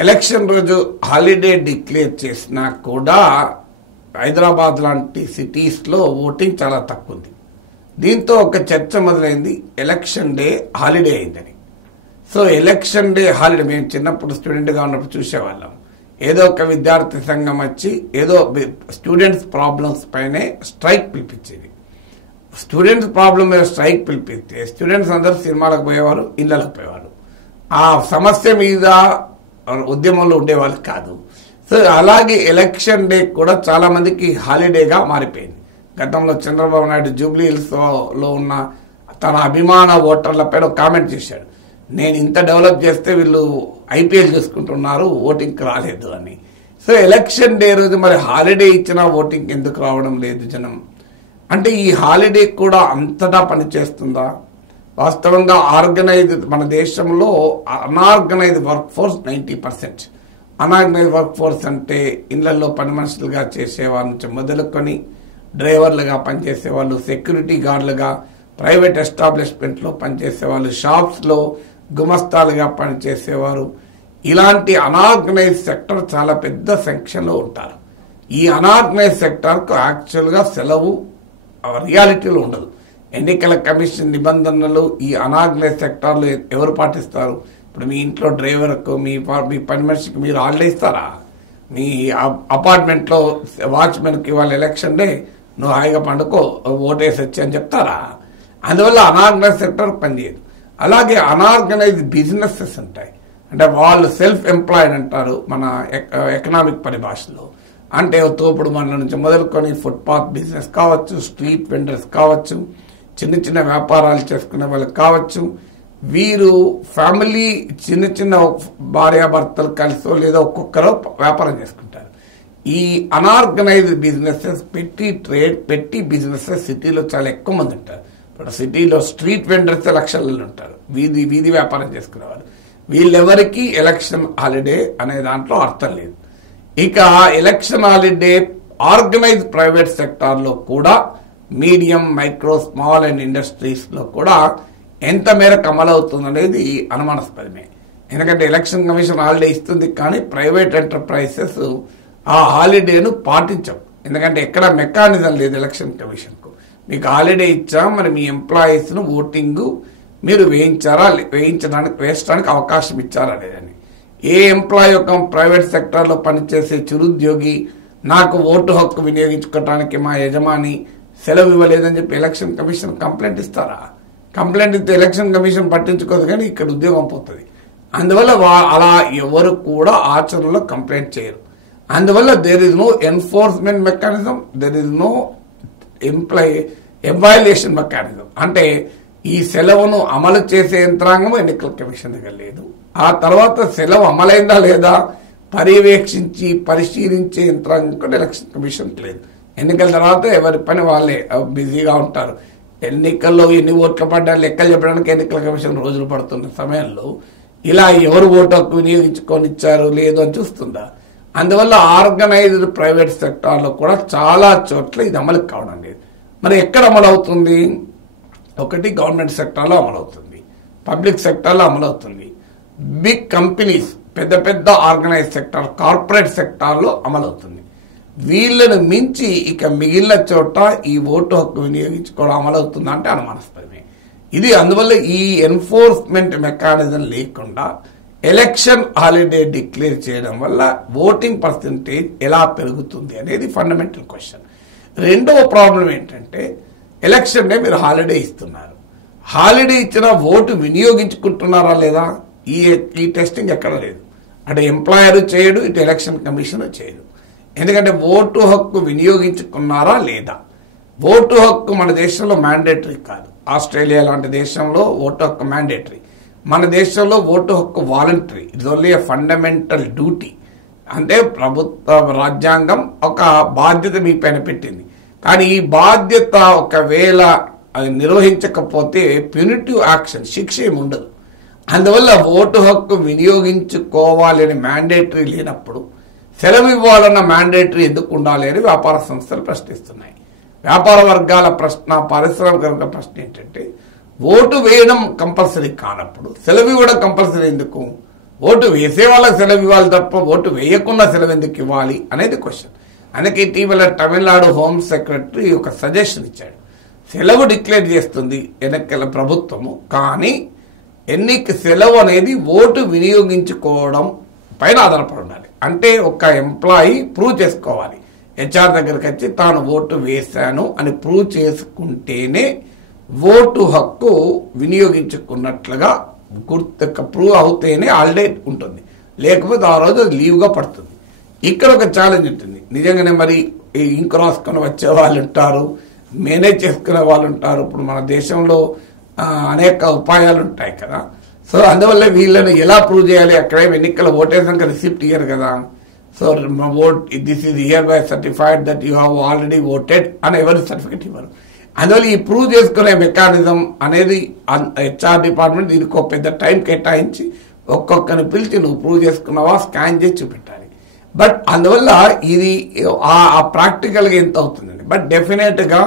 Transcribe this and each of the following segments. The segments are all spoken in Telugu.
ఎలక్షన్ రోజు హాలిడే డిక్లేర్ చేసినా కూడా హైదరాబాద్ లాంటి సిటీస్లో ఓటింగ్ చాలా తక్కువ ఉంది. దీంతో ఒక చర్చ మొదలైంది, ఎలక్షన్ డే హాలిడే అయిందని. సో ఎలక్షన్ డే హాలిడే మేము చిన్నప్పుడు స్టూడెంట్గా ఉన్నప్పుడు చూసేవాళ్ళం. ఏదో ఒక విద్యార్థి సంఘం వచ్చి ఏదో స్టూడెంట్స్ ప్రాబ్లమ్స్ పైనే స్ట్రైక్ పిలిపించేది. స్టూడెంట్స్ ప్రాబ్లం మీద స్ట్రైక్ పిలిపిస్తే స్టూడెంట్స్ అందరూ సినిమాలకు పోయేవారు, ఇళ్ళకి పోయేవారు. ఆ సమస్య మీద ఉద్యమంలో ఉండేవాళ్ళు కాదు. సో అలాగే ఎలక్షన్ డే కూడా చాలా మందికి హాలిడేగా మారిపోయింది. గతంలో చంద్రబాబు నాయుడు జూబ్లీ హిల్స్ లో ఉన్న తన అభిమాన ఓటర్ల పైన కామెంట్ చేశాడు, నేను ఇంత డెవలప్ చేస్తే వీళ్ళు ఐపీఎల్ చూసుకుంటున్నారు, ఓటింగ్కి రాలేదు అని. సో ఎలక్షన్ డే రోజు మరి హాలిడే ఇచ్చినా ఓటింగ్ ఎందుకు రావడం లేదు జనం? అంటే ఈ హాలిడే కూడా అంతటా పనిచేస్తుందా? వాస్తవంగా ఆర్గనైజ్డ్ మన దేశంలో unorganised work force 90%. Unorganised work force అంటే ఇళ్లలో పని మనుషులుగా చేసేవాళ్ళ నుంచి మొదలుకొని డ్రైవర్లుగా పనిచేసేవాళ్ళు, సెక్యూరిటీ గార్డులుగా, ప్రైవేట్ ఎస్టాబ్లిష్మెంట్లో పనిచేసేవాళ్ళు, షాప్స్లో గుమస్తాలుగా పనిచేసేవారు. ఇలాంటి అనార్గనైజ్ సెక్టర్ చాలా పెద్ద సంఖ్యలో ఉంటారు. ఈ అనార్గనైజ్ సెక్టర్కు యాక్చువల్గా సెలవు రియాలిటీలో ఉండదు. ఎన్నికల కమిషన్ నిబంధనలు ఈ అనార్గనైజ్ సెక్టార్లు ఎవరు పాటిస్తారు? ఇప్పుడు మీ ఇంట్లో డ్రైవర్కు, మీ పని మనిషికి మీరు హాలిడే ఇస్తారా? మీ అపార్ట్మెంట్లో వాచ్మెన్కి వాళ్ళ ఎలక్షన్ డే నువ్వు హాయిగా పండుకో, ఓటేసి వచ్చి అని చెప్తారా? అందువల్ల అనార్గనైజ్ సెక్టర్ పనిచేయదు. అలాగే అనార్గనైజ్ బిజినెసెస్ ఉంటాయి, అంటే వాళ్ళు సెల్ఫ్ ఎంప్లాయిడ్ అంటారు మన ఎకనామిక్ పరిభాషలో. అంటే తోపుడు బండ్ల నుంచి మొదలుకొని ఫుట్పాత్ బిజినెస్ కావచ్చు, స్ట్రీట్ వెండర్స్ కావచ్చు, చిన్న చిన్న వ్యాపారాలు చేసుకునే వాళ్ళు కావచ్చు. వీరు ఫ్యామిలీ చిన్న చిన్న భార్యాభర్తలు కలిసో లేదా ఒక్కొక్కరో వ్యాపారం చేసుకుంటారు. ఈ అనార్గనైజ్డ్ బిజినెసెస్, పెట్టి బిజినెసెస్ సిటీలో చాలా ఎక్కువ మంది ఉంటారు. ఇప్పుడు సిటీలో స్ట్రీట్ వెండర్స్ లక్షలలో ఉంటారు, వీధి వ్యాపారం చేసుకునేవారు. వీళ్ళెవరికి ఎలక్షన్ హాలిడే అనే దాంట్లో అర్థం లేదు. ఇక ఎలక్షన్ హాలిడే ఆర్గనైజ్ ప్రైవేట్ సెక్టార్లో కూడా, మీడియం, మైక్రో, స్మాల్ అండ్ ఇండస్ట్రీస్లో కూడా ఎంత మేరకు అమలవుతుంది అనేది అనుమానాస్పదమే. ఎందుకంటే ఎలక్షన్ కమిషన్ హాలిడే ఇస్తుంది, కానీ ప్రైవేట్ ఎంటర్ప్రైజెస్ ఆ హాలిడేను పాటించవు. ఎందుకంటే ఎక్కడ మెకానిజం లేదు ఎలక్షన్ కమిషన్కు. మీకు హాలిడే ఇచ్చా, మరి మీ ఎంప్లాయీస్ను ఓటింగ్ మీరు వేయించడానికి అవకాశం ఇచ్చారా లేదని. ఏ ఎంప్లాయీ ఒక ప్రైవేట్ సెక్టార్లో పనిచేసే చిరుద్యోగి నాకు ఓటు హక్కు వినియోగించుకోవటానికి మా యజమాని సెలవు ఇవ్వలేదని చెప్పి ఎలక్షన్ కమిషన్ కంప్లైంట్ ఇస్తారా? కంప్లైంట్ ఇస్తే ఎలక్షన్ కమిషన్ పట్టించుకోదు, కానీ ఇక్కడ ఉద్యోగం పోతుంది. అందువల్ల అలా ఎవరు కూడా ఆచరణలో కంప్లైంట్ చేయరు. అందువల్ల there is no enforcement mechanism, there is no evaluation mechanism. అంటే ఈ సెలవును అమలు చేసే యంత్రాంగం ఎన్నికల కమిషన్ దగ్గర లేదు. ఆ తర్వాత సెలవు అమలైందా లేదా పర్యవేక్షించి పరిశీలించే యంత్రాంగం కూడా ఎలక్షన్ కమిషన్ లేదు. ఎన్నికల తర్వాత ఎవరి పని వాళ్ళే బిజీగా ఉంటారు. ఎన్నికల్లో ఎన్ని ఓట్లు పడ్డా లెక్కలు చెప్పడానికి ఎన్నికల కమిషన్ రోజులు పడుతున్న సమయంలో ఇలా ఎవరు ఓటు హక్కు వినియోగించుకొని ఇచ్చారు లేదు అని చూస్తుందా? అందువల్ల ఆర్గనైజ్డ్ ప్రైవేట్ సెక్టార్లో కూడా చాలా చోట్ల ఇది అమలు కావడం లేదు. మరి ఎక్కడ అమలవుతుంది? ఒకటి గవర్నమెంట్ సెక్టార్లో అమలవుతుంది, పబ్లిక్ సెక్టార్లో అమలవుతుంది, బిగ్ కంపెనీస్, పెద్ద పెద్ద ఆర్గనైజ్ సెక్టార్, కార్పొరేట్ సెక్టార్లో అమలవుతుంది. వీళ్ళను మించి ఇక మిగిలిన చోట ఈ ఓటు హక్కు వినియోగించుకోవడం అమలవుతుందా అంటే అనుమానాస్పదమే. ఇది అందువల్ల ఈ ఎన్ఫోర్స్మెంట్ మెకానిజం లేకుండా ఎలక్షన్ హాలిడే డిక్లేర్ చేయడం వల్ల ఓటింగ్ పర్సెంటేజ్ ఎలా పెరుగుతుంది అనేది ఫండమెంటల్ క్వశ్చన్. రెండవ ప్రాబ్లం ఏంటంటే, ఎలక్షన్ డే మీరు హాలిడే ఇస్తున్నారు, హాలిడే ఇచ్చిన ఓటు వినియోగించుకుంటున్నారా లేదా? ఈ టెస్టింగ్ ఎక్కడ లేదు. అటు ఎంప్లాయర్ చేయడు, ఇటు ఎలక్షన్ కమిషన్ చేయదు. ఎందుకంటే ఓటు హక్కు వినియోగించుకున్నారా లేదా? ఓటు హక్కు మన దేశంలో మ్యాండేటరీ కాదు. ఆస్ట్రేలియా లాంటి దేశంలో ఓటు హక్కు మ్యాండేటరీ. మన దేశంలో ఓటు హక్కు voluntary. It's only a fundamental duty. అంటే ప్రభుత్వ రాజ్యాంగం ఒక బాధ్యత మీ పైన పెట్టింది, కానీ ఈ బాధ్యత ఒకవేళ అది నిర్వహించకపోతే ప్యూనిటివ్ యాక్షన్, శిక్ష ఏమి ఉండదు. అందువల్ల ఓటు హక్కు వినియోగించుకోవాలి అని మ్యాండేటరీ లేనప్పుడు సెలవు ఇవ్వాలన్న మ్యాండేటరీ ఎందుకు ఉండాలి అని వ్యాపార సంస్థలు ప్రశ్నిస్తున్నాయి. వ్యాపార వర్గాల ప్రశ్న, పారిశ్రామిక వర్గాల ప్రశ్న ఏంటంటే, ఓటు వేయడం కంపల్సరీ కానప్పుడు సెలవు ఇవ్వడం కంపల్సరీ ఎందుకు? ఓటు వేసే వాళ్ళకి సెలవు ఇవ్వాలి తప్ప ఓటు వేయకుండా సెలవు ఎందుకు ఇవ్వాలి అనేది క్వశ్చన్. అందుకే ఇటీవల తమిళనాడు హోమ్ సెక్రటరీ ఒక సజెషన్ ఇచ్చాడు. సెలవు డిక్లేర్ చేస్తుంది ఎన్నికల ప్రభుత్వము, కానీ ఎన్నిక సెలవు అనేది ఓటు వినియోగించుకోవడం పైన ఆధారపడి ఉండాలి. అంటే ఒక ఎంప్లాయీ ప్రూవ్ చేసుకోవాలి, హెచ్ఆర్ దగ్గరికి వచ్చి తాను ఓటు వేశాను అని ప్రూవ్ చేసుకుంటేనే ఓటు హక్కు వినియోగించుకున్నట్లుగా ప్రూవ్ అవుతేనే హాలిడే ఉంటుంది, లేకపోతే ఆ రోజు లీవ్గా పడుతుంది. ఇక్కడ ఒక ఛాలెంజ్ ఉంటుంది. నిజంగానే మరి ఇంక రాసుకొని వచ్చే వాళ్ళు ఉంటారు, మేనేజ్ చేసుకునే వాళ్ళు ఉంటారు. ఇప్పుడు మన దేశంలో అనేక ఉపాయాలు ఉంటాయి కదా. సో అందువల్ల వీళ్ళని ఎలా ప్రూవ్ చేయాలి? అక్కడే ఎన్నికల ఓటేసాక రిసిప్ట్ ఇయ్యరు కదా. So vote this is here by certified that you have already voted అని ఎవరు సర్టిఫికెట్ ఇవ్వరు. అందువల్ల ఈ ప్రూవ్ చేసుకునే మెకానిజం అనేది హెచ్ఆర్ డిపార్ట్మెంట్ దీనికి ఒక పెద్ద టైం కేటాయించి ఒక్కొక్కరిని పిలిచి నువ్వు ప్రూవ్ చేసుకున్నావా స్కాన్ చేసి చూపెట్టాలి. బట్ అందువల్ల ఇది ఆ ప్రాక్టికల్గా ఎంత అవుతుందండి. బట్ డెఫినెట్గా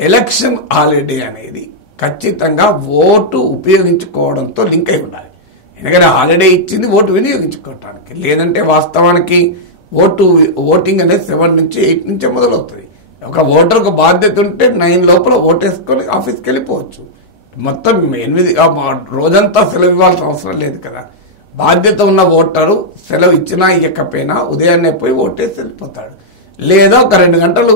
ఎలక్షన్ హాలిడే అనేది ఖచ్చితంగా ఓటు ఉపయోగించుకోవడంతో లింక్ అయి ఉండాలి. ఎందుకంటే హాలిడే ఇచ్చింది ఓటు వినియోగించుకోవటానికి, లేదంటే వాస్తవానికి ఓటింగ్ అనేది 7 నుంచి 8 నుంచే మొదలవుతుంది. ఒక ఓటర్కు బాధ్యత ఉంటే 9 లోపల ఓటేసుకొని ఆఫీస్కి వెళ్ళిపోవచ్చు. మొత్తం 8 రోజంతా సెలవు ఇవ్వాల్సిన అవసరం లేదు కదా. బాధ్యత ఉన్న ఓటరు సెలవు ఇచ్చినా ఇవ్వకపోయినా ఉదయాన్నే పోయి ఓటేసి వెళ్ళిపోతాడు, లేదా ఒక 2 గంటలు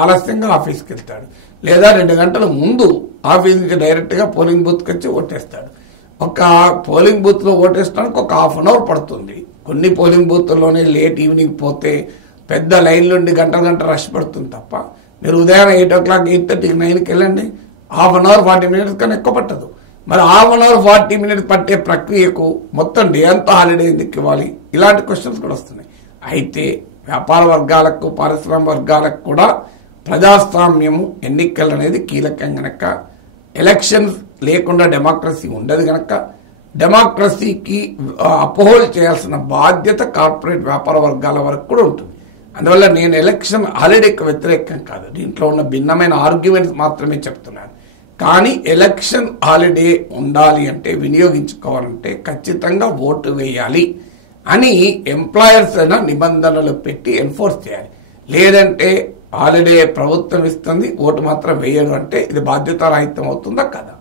ఆలస్యంగా ఆఫీస్కి వెళ్తాడు, లేదా 2 గంటల ముందు ఆఫీస్ నుంచి డైరెక్ట్గా పోలింగ్ బూత్కి వచ్చి ఓటేస్తాడు. ఒక పోలింగ్ బూత్లో ఓటేసడానికి ఒక ½ అవర్ పడుతుంది. కొన్ని పోలింగ్ బూత్లోనే లేట్ ఈవినింగ్ పోతే పెద్ద లైన్లు ఉండి గంట రష్ పడుతుంది తప్ప, మీరు ఉదయం 8 o'clock 8:30 9కి వెళ్ళండి, ½ అవర్ 40 minutes కన్నా ఎక్కువ పట్టదు. మరి ½ అవర్ 40 minutes పట్టే ప్రక్రియకు మొత్తం డే అంతా హాలిడే ఎందుకు ఇవ్వాలి? ఇలాంటి క్వశ్చన్స్ కూడా వస్తున్నాయి. అయితే వ్యాపార వర్గాలకు పారిశ్రామిక వర్గాలకు కూడా ప్రజాస్వామ్యము ఎన్నికలు అనేది కీలకం గనక, ఎలక్షన్స్ లేకుండా డెమోక్రసీ ఉండదు గనక, డెమోక్రసీకి అపోహోల్ చేయాల్సిన బాధ్యత కార్పొరేట్ వ్యాపార వర్గాల వరకు కూడా ఉంటుంది. అందువల్ల నేను ఎలక్షన్ హాలిడేకి వ్యతిరేకం కాదు, దీంట్లో ఉన్న భిన్నమైన ఆర్గ్యుమెంట్స్ మాత్రమే చెప్తున్నాను. కానీ ఎలక్షన్ హాలిడే ఉండాలి అంటే, వినియోగించుకోవాలంటే ఖచ్చితంగా ఓటు వేయాలి అని ఎంప్లాయర్స్ అయినా నిబంధనలు పెట్టి ఎన్ఫోర్స్ చేయాలి. లేదంటే హాలిడే ప్రభుత్వం ఇస్తుంది, ఓటు మాత్రం వేయడం అంటే ఇది బాధ్యతారహితం అవుతుందా కదా?